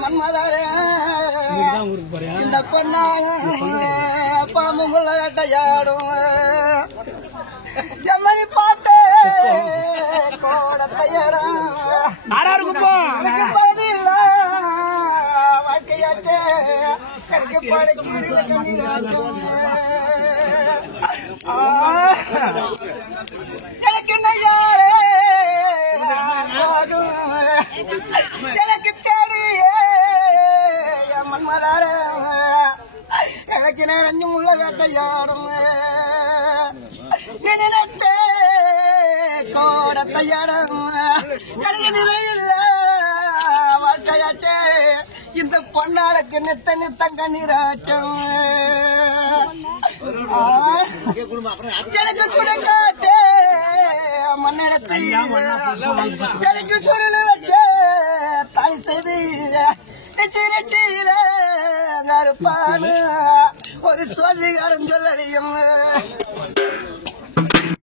மன்மதாரே இந்த பொண்ணாக பாம்புங்குள்ள வேட்டையாடும் எம்மணி பார்த்து கோடத்தையடம் பணி இல்ல வாழ்க்கையாச்சே எனக்கு படைக்கு எனக்கு நையாரே எனக்கு தேடியே மன்மதாரே எனக்கு நிறைஞ்சு முள்ள வேட்டையாடும் நினைத்தே கோடத்தையாடும் எனக்கு நிலையில்ல வாழ்க்கையாச்சே இந்த பொன்னாளுக்கு நித்தம் கண்ணீராச்சும் எனக்கு சுடங்காட்டே மண்ணெடுத்து எனக்கு சுருள் வச்ச தாய் செய்து நெச்சியில ஒரு சோதிகாரம் சொல்லறியும்